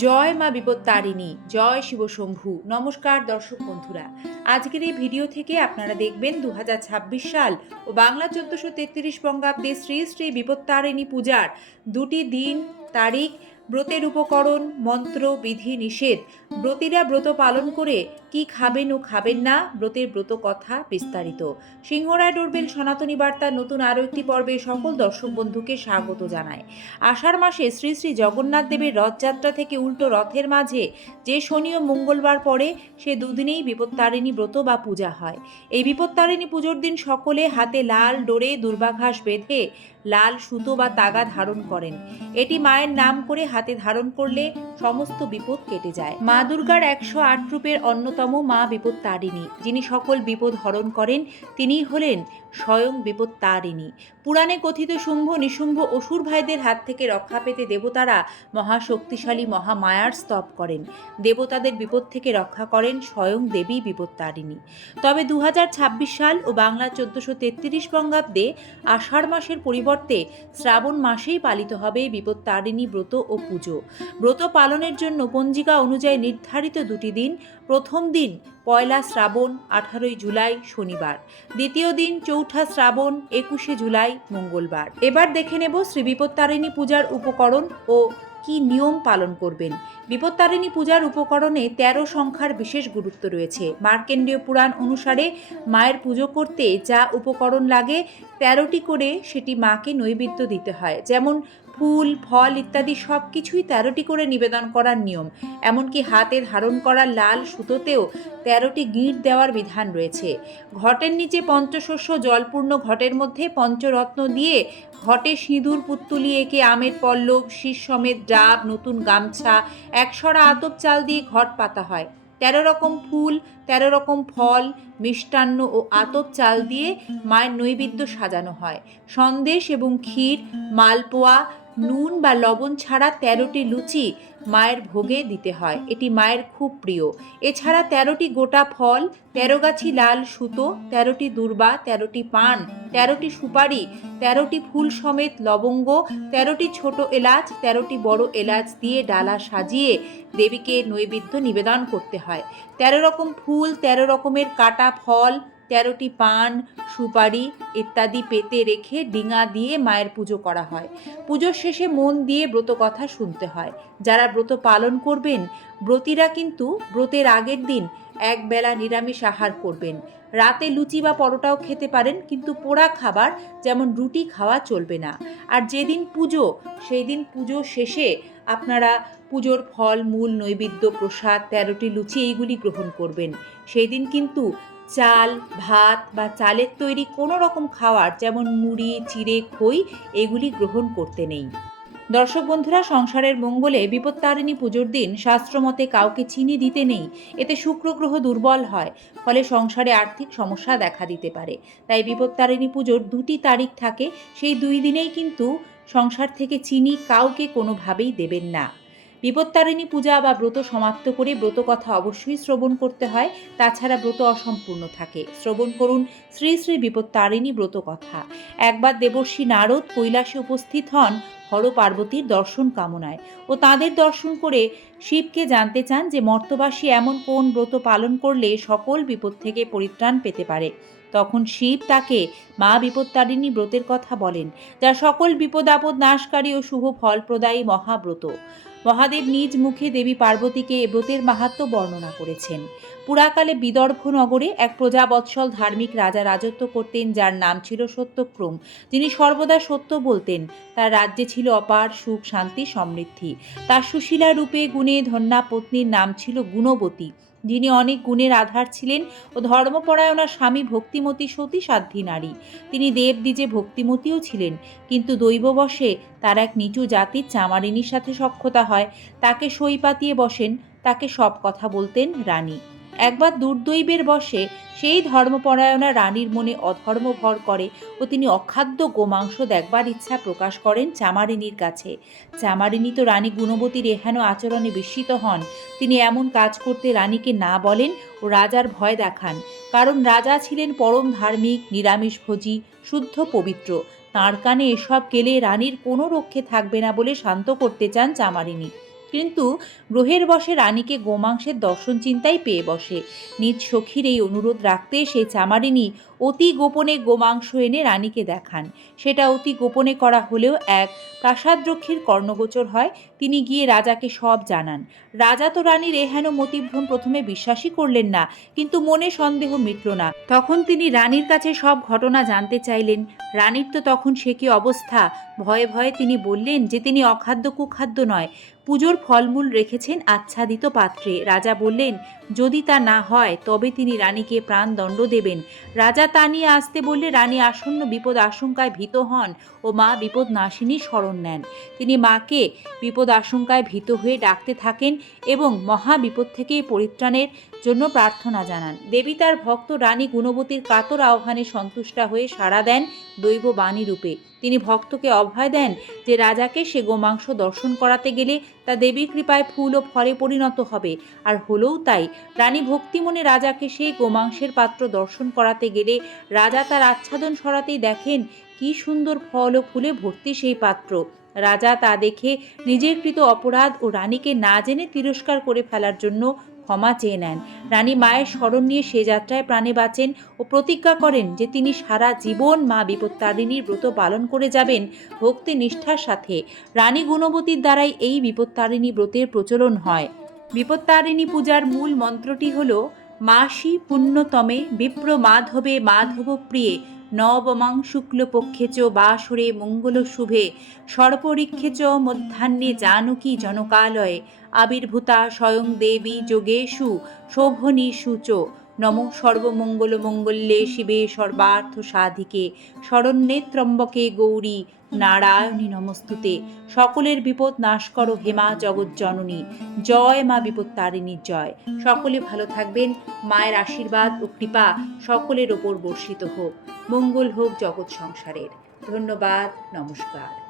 জয় মা বিপত্তারিণী, জয় শিবশম্ভু। নমস্কার দর্শক বন্ধুরা, আজকের এই ভিডিও থেকে আপনারা দেখবেন 2026 সাল ও বাংলা 1433 বঙ্গাব্দে শ্রী শ্রী বিপত্তারিণী পূজার দুটি দিন, তারিখ, ব্রতের উপকরণ, মন্ত্র, বিধি, নিষেধ, ব্রতীরা ব্রত পালন করে কি খাবেন ও খাবেন না, ব্রতের ব্রত কথা বিস্তারিত। সিংহরায় ডোরবেল সনাতনী বার্তার নতুন আরও একটি পর্বে সকল দর্শক বন্ধুকে স্বাগত জানায়। আষাঢ় মাসে শ্রী শ্রী জগন্নাথ দেবের রথযাত্রা থেকে উল্টো রথের মাঝে যে শনি ও মঙ্গলবার পড়ে, সে দুদিনেই বিপত্তারিণী ব্রত বা পূজা হয়। এই বিপত্তারিণী পুজোর দিন সকলে হাতে লাল ডোরে দুর্বাঘাস বেঁধে লাল সুতো বা তাগা ধারণ করেন। এটি মায়ের নাম করে হাতে ধারণ করলে সমস্ত বিপদ কেটে যায়। মা দুর্গার 108 রূপের অন্যতম মা বিপত্তারিণী, যিনি সকল বিপদ হরণ করেন, তিনিই হলেন স্বয়ং বিপত্তারিণী। পুরাণে কথিত শুম্ভ নিশুম্ভ অসুর ভাইদের হাত থেকে রক্ষা পেতে দেবতারা মহাশক্তিশালী মহামায়ার স্তব করেন। দেবতাদের বিপদ থেকে রক্ষা করেন স্বয়ং দেবী বিপত্তারিণী। তবে 2026 সাল ও বাংলা 1433 বঙ্গাব্দে আষাঢ় মাসের পরিবর্তে শ্রাবণ মাসেই পালিত হবে বিপত্তারিণী ব্রত ও পুজো। ব্রত পালনের জন্য পঞ্জিকা অনুযায়ী নির্ধারিত দুটি দিন। প্রথম দিন পয়লা শ্রাবণ 18 জুলাই শনিবার, দ্বিতীয় দিন চৌঠা শ্রাবণ 21 জুলাই মঙ্গলবার। এবার দেখে নেব শ্রী বিপত্তারিণী পূজার উপকরণ ও কি নিয়ম পালন করবেন। বিপত্তারিণী পূজার উপকরণে 13 সংখ্যার বিশেষ গুরুত্ব রয়েছে। মার্কেন্ডীয় পুরাণ অনুসারে মায়ের পুজো করতে যা উপকরণ লাগে 13টি করে সেটি মাকে নৈবেদ্য দিতে হয়। যেমন ফুল, ফল ইত্যাদি সব কিছুই 13টি করে নিবেদন করার নিয়ম। এমনকি হাতে ধারণ করা লাল সুতোতেও 13টি গিঁট দেওয়ার বিধান রয়েছে। ঘটের নিচে পঞ্চশস্য জলপূর্ণ ঘটের মধ্যে পঞ্চরত্ন দিয়ে ঘটে সিঁদুর পুত্তুলি এঁকে আমের পল্লব, শীষ সমেত ডাব, নতুন গামছা, একশরা আতপ চাল দিয়ে ঘট পাতা হয়। 13 রকম ফুল, 13 রকম ফল, মিষ্টান্ন ও আতপ চাল দিয়ে মায়ের নৈবেদ্য সাজানো হয়। সন্দেশ এবং ক্ষীর, মালপোয়া, নুন বা লবণ ছাড়া 13টি লুচি মায়ের ভোগে দিতে হয়। এটি মায়ের খুব প্রিয়। এছাড়া 13টি গোটা ফল, 13 গাছি লাল সুতো, 13টি দূর্বা, 13টি পান, 13টি সুপারি, 13টি ফুল সমেত লবঙ্গ, 13টি ছোট এলাচ, 13টি বড় এলাচ দিয়ে ডালা সাজিয়ে দেবীকে নৈবেদ্য নিবেদন করতে হয়। 13 রকম ফুল, 13 রকমের কাটা ফল, 13টি পান, সুপারি ইত্যাদি পেতে রেখে ডিঙা দিয়ে মায়ের পুজো করা হয়। পুজোর শেষে মন দিয়ে ব্রত কথা শুনতে হয়। যারা ব্রত পালন করবেন, ব্রতীরা কিন্তু ব্রতের আগের দিন একবেলা নিরামিষ আহার করবেন। রাতে লুচি বা পরোটাও খেতে পারেন, কিন্তু পোড়া খাবার যেমন রুটি খাওয়া চলবে না। আর যেদিন পুজো, সেই দিন পুজো শেষে আপনারা পুজোর ফল, মূল, নৈবেদ্য, প্রসাদ, 13টি লুচি এইগুলি গ্রহণ করবেন। সেই দিন কিন্তু চাল, ভাত বা চালের তৈরি কোনো রকম খাবার যেমন মুড়ি, চিড়ে, খই এগুলি গ্রহণ করতে নেই। দর্শক বন্ধুরা, সংসারের মঙ্গলে বিপত্তারিণী পুজোর দিন শাস্ত্রমতে কাউকে চিনি দিতে নেই। এতে শুক্র গ্রহ দুর্বল হয়, ফলে সংসারে আর্থিক সমস্যা দেখা দিতে পারে। তাই বিপত্তারিণী পুজোর দুটি তারিখ থাকে, সেই দুই দিনেই কিন্তু সংসার থেকে চিনি কাউকে কোনোভাবেই দেবেন না। বিপত্তারিণী পূজা বা ব্রত সমাপ্ত করে ব্রত কথা অবশ্যই শ্রবণ করতে হয়, তাছাড়া ব্রত অসম্পূর্ণ থাকে। শ্রবণ করুন শ্রী শ্রী বিপত্তারিণী ব্রত কথা। একবার দেবর্ষি নারদ কৈলাসে উপস্থিত হন হর পার্বতীর দর্শন কামনায় ও তাঁদের দর্শন করে শিবকে জানতে চান যে মর্তবাসী এমন কোন ব্রত পালন করলে সকল বিপদ থেকে পরিত্রাণ পেতে পারে। তখন শিব তাকে মা বিপত্তারিণী ব্রতের কথা বলেন, যা সকল বিপদ আপদ নাশকারী ও শুভ ফলপ্রদায়ী মহাব্রত। মহাদেব নিজ মুখে দেবী পার্বতীকে এ ব্রতের মাহাত্ম্য বর্ণনা করেছেন। পুরাকালে বিদর্ভ নগরে এক প্রজাবৎসল ধার্মিক রাজা রাজত্ব করতেন, যার নাম ছিল সত্যক্রম, যিনি সর্বদা সত্য বলতেন। তার রাজ্যে ছিল অপার সুখ, শান্তি, সমৃদ্ধি। তার সুশীলা রূপে গুণে ধন্যা পত্নীর নাম ছিল গুণবতী, যিনি অনেক গুণের আধার ছিলেন ও ধর্মপরায়ণা স্বামী ভক্তিমতী সতী সাধ্বী নারী। তিনি দেবদ্বিজে ভক্তিমতীও ছিলেন, কিন্তু দৈববশে তার এক নিচু জাতির চামারিনীর সাথে সখ্যতা হয়। তাকে সই পাতিয়ে বসেন, তাকে সব কথা বলতেন রানী। একবার দুর্দৈবের বশে সেই ধর্মপরায়ণা রানীর মনে অধর্ম ভর করে ও তিনি অখাদ্য গোমাংস দেখবার ইচ্ছা প্রকাশ করেন চামারিনীর কাছে। চামারিনী তো রানী গুণবতীর এহেন আচরণে বিস্মিত হন। তিনি এমন কাজ করতে রানীকে না বলেন ও রাজার ভয় দেখান, কারণ রাজা ছিলেন পরম ধার্মিক, নিরামিষভোজী, শুদ্ধ পবিত্র। তাঁর কানে এসব গেলে রানীর কোনো রক্ষে থাকবে না বলে শান্ত করতে চান চামারিনী। কিন্তু গ্রহের বশে রানীকে গোমাংসের দর্শন চিন্তাই পেয়ে বসে। নিজ সখীর এই অনুরোধ রাখতে সেই চামারিনী অতি গোপনে গোমাংস এনে রানীকে দেখান। সেটা অতি গোপনে করা হলেও এক প্রাসাদরক্ষীর কর্ণগোচর হয়। তিনি গিয়ে রাজাকে সব জানান। রাজা তো রানীর এহেন মতিভ্রম প্রথমে বিশ্বাসই করলেন না, কিন্তু মনে সন্দেহ মিটল না। তখন তিনি রানীর কাছে সব ঘটনা জানতে চাইলেন। রানীর তো তখন সে কি অবস্থা! ভয়ে ভয়ে তিনি বললেন যে তিনি অখাদ্য কুখাদ্য নয়, পুজোর ফলমূল রেখেছেন আচ্ছাদিত পাত্রে। রাজা বললেন যদি তা না হয় তবে তিনি রানীকে প্রাণদণ্ড দেবেন। রাজা তা নিয়ে আসতে বললে রানী আসন্ন বিপদ আশঙ্কায় ভীত হন ও মা বিপদ নাশিনী শরণ নেন। তিনি মাকে বিপদ আশঙ্কায় ভীত হয়ে ডাকতে থাকেন এবং মহা বিপদ থেকে পরিত্রাণের জন্য প্রার্থনা জানান। দেবী তার ভক্ত রানী গুণবতীর কাতর আহ্বানে সন্তুষ্টা হয়ে সাড়া দেন দৈব বাণী রূপে। তিনি ভক্তকে অভয় দেন যে রাজাকে সে গোমাংস দর্শন করাতে গেলে তা দেবীর কৃপায় ফুল ও ফলে পরিণত হবে। আর হলেও তাই। রানী ভক্তিমনে রাজাকে সেই গোমাংসের পাত্র দর্শন করাতে গেলে রাজা তার আচ্ছাদন সরাতেই দেখেন কি সুন্দর ফল ও ফুলে ভর্তি সেই পাত্র। রাজা তা দেখে নিজের কৃত অপরাধ ও রানীকে না জেনে তিরস্কার করে ফেলার জন্য ক্ষমা চেয়ে নেন। রানী মায়ের স্মরণ নিয়ে সে যাত্রায় প্রাণে বাঁচেন ও প্রতিজ্ঞা করেন যে তিনি সারা জীবন মা বিপত্তারিণীর ব্রত পালন করে যাবেন ভক্তি নিষ্ঠার সাথে। রানী গুণবতীর দ্বারাই এই বিপত্তারিণী ব্রতের প্রচলন হয়। বিপত্তারিণী পূজার মূল মন্ত্রটি হল মাসি পুণ্যতমে বিপ্র মাধবে মাধব প্রিয়ে নবমাং শুক্লপক্ষে চ বাসরে মঙ্গল শুভে সর্পরিক্ষে চ মধ্যাহ্নে জানকী জনকালয়ে আবির্ভূতা স্বয়ং দেবী যোগেষু শোভনীষু চ নম সর্বমঙ্গল মঙ্গলে শিবে সর্বার্থ সাধিকে শরণ্যে ত্রম্বকে গৌরী নারায়ণী নমস্তুতে। সকলের বিপদ নাশ করো হেমা জগজ্জননী। জয় মা বিপত্তারিণীর জয়। সকলে ভালো থাকবেন। মায়ের আশীর্বাদ ও কৃপা সকলের ওপর বর্ষিত হোক। মঙ্গল হোক জগৎ সংসারের। ধন্যবাদ। নমস্কার।